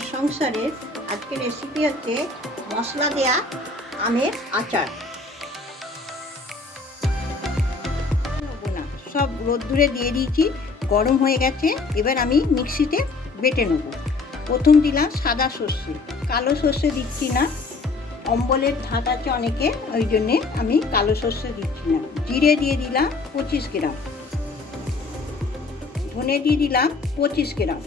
আমার সংসারের আজকে রেসিপি হচ্ছে মশলা দেয়া আমের আচার। সব রোদ্দুরে দিয়ে দিয়েছি, গরম হয়ে গেছে। এবার আমি মিক্সিতে বেটে নেব। প্রথম দিলাম সাদা সর্ষে, কালো সর্ষে দিচ্ছি না, অম্বলের ধাত আছে অনেকে, ওই জন্যে আমি কালো সর্ষে দিচ্ছি না। জিরে দিয়ে দিলাম 25 গ্রাম, ধনে দিয়ে দিলাম 25 গ্রাম,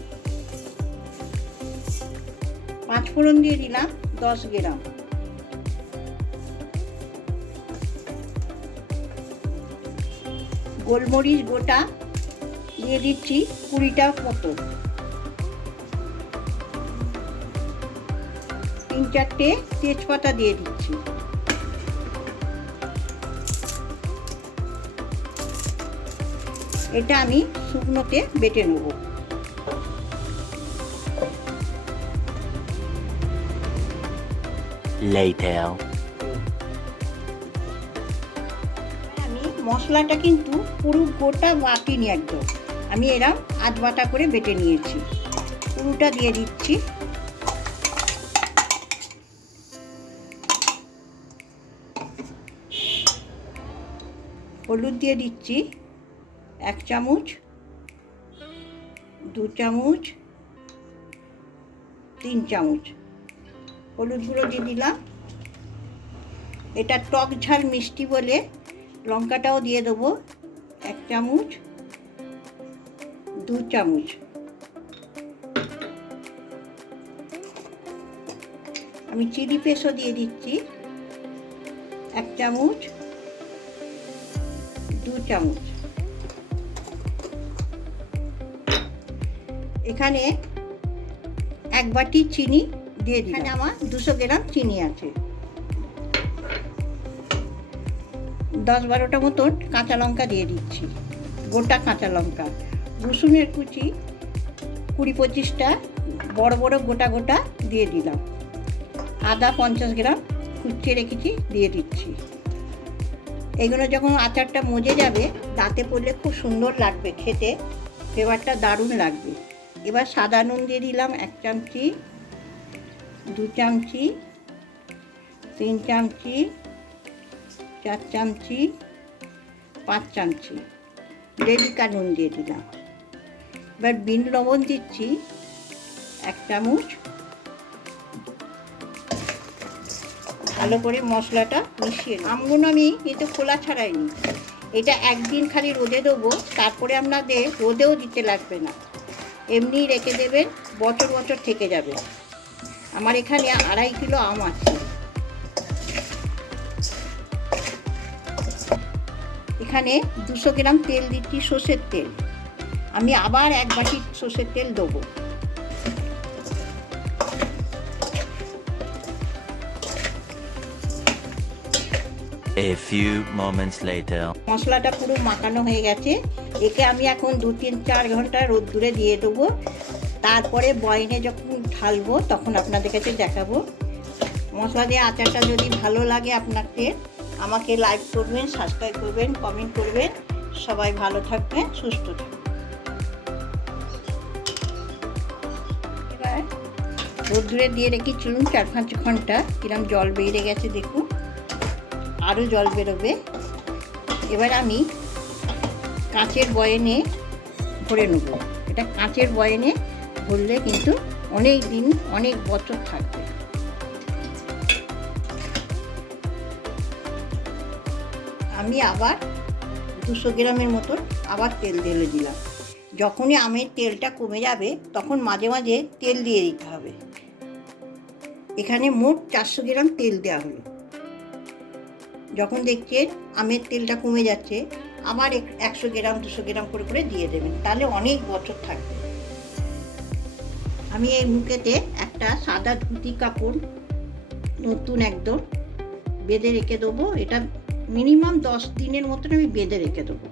পাঁচফোড়ন দিয়ে দিলাম 10 গ্রাম, গোলমরিচ গোটা দিয়ে দিচ্ছি 20টা মতো, 3-4টে তেজপাতা দিয়ে দিচ্ছি। এটা আমি শুকনোতে বেটে নেব। Later. আমি মশলাটা কিন্তু পুরো গোটা বাটিনি, একদম আমি এরকম আধ বাটা করে বেটে নিয়েছি। পুরোটা দিয়ে দিচ্ছি। হলুদ দিয়ে দিচ্ছি 1 চামচ, 2 চামচ, 3 চামচ হলুদ গুঁড়ো দিয়ে দিলাম। এটা টক ঝাল মিষ্টি বলে লঙ্কাটাও দিয়ে দেবো 1 চামচ, 2 চামচ। আমি চিলি পেস্টও দিয়ে দিচ্ছি 1 চামচ, 2 চামচ। এখানে 1 বাটি চিনি দিয়ে দিই। এখানে আমার 200 গ্রাম চিনি আছে। 10-12টা মতন কাঁচা লঙ্কা দিয়ে দিচ্ছি, গোটা কাঁচা লঙ্কা। রসুনের কুচি 20-25টা বড় বড় গোটা গোটা দিয়ে দিলাম। আদা 50 গ্রাম কুচিয়ে রেখেছি, দিয়ে দিচ্ছি। এগুলো যখন আচারটা মজে যাবে, দাঁতে পড়লে খুব সুন্দর লাগবে খেতে, ফ্লেভারটা দারুণ লাগবে। এবার সাদা নুন দিয়ে দিলাম 1 চামচি, 2 চামচি, 3 চামচি, 4 চামচি, 5 চামচি লেলিকা নুন দিয়ে দিলাম। এবার বিন লবণ দিচ্ছি 1 চামচ। ভালো করে মশলাটা মিশিয়ে নিই। আমগুলো আমি কিন্তু খোলা ছাড়াইনি, এটা একদিন খালি রোদে দেবো, তারপরে আপনাদের রোদেও দিতে লাগবে না, এমনি রেখে দেবেন, বছর বছর থেকে যাবে। আমার এখানে 2.5 কিলো আম আছে। এখানে 200 গ্রাম তেল দিচ্ছি, সর্ষের তেল। আমি আবার 1 বাটি সর্ষের তেল দেবো। A few moments later. মশলাটা পুরো মাখানো হয়ে গেছে। একে আমি এখন 2-3-4 ঘন্টা রোদ্দুরে দিয়ে দেবো। তারপরে বয়নে যখন ঢালবো তখন আপনাদের কাছে দেখাবো। মশলা দিয়ে আচারটা যদি ভালো লাগে আপনাকে, আমাকে লাইক করবেন, সাবস্ক্রাইব করবেন, কমেন্ট করবেন। সবাই ভালো থাকবেন, সুস্থ থাকবেন। এবার রোদ্দুরে দিয়ে রেখেছিলাম 4-5 ঘন্টা, কিরম জল বেরিয়ে গেছে দেখুন, আরও জল বেরোবে। এবার আমি কাঁচের বয়ামে ভরে নেব। এটা কাঁচের বয়ামে ভরলে কিন্তু অনেক দিন, অনেক বছর থাকবে। আমি আবার 200 গ্রামের মতন আবার তেল ঢেলে দিলাম। যখনই আমের তেলটা কমে যাবে তখন মাঝে মাঝে তেল দিয়ে দিতে হবে। এখানে মোট 400 গ্রাম তেল দেওয়া হলো। যখন দেখছেন আমের তেলটা কমে যাচ্ছে, আবার 100 গ্রাম 200 গ্রাম করে করে দিয়ে দেবেন, তাহলে অনেক বছর থাকবে। আমি এই মুখেতে একটা সাদা ধুতি কাপড় নতুন একদম বেঁধে রেখে দেবো। এটা মিনিমাম 10 দিনের মতন আমি বেঁধে রেখে দেবো।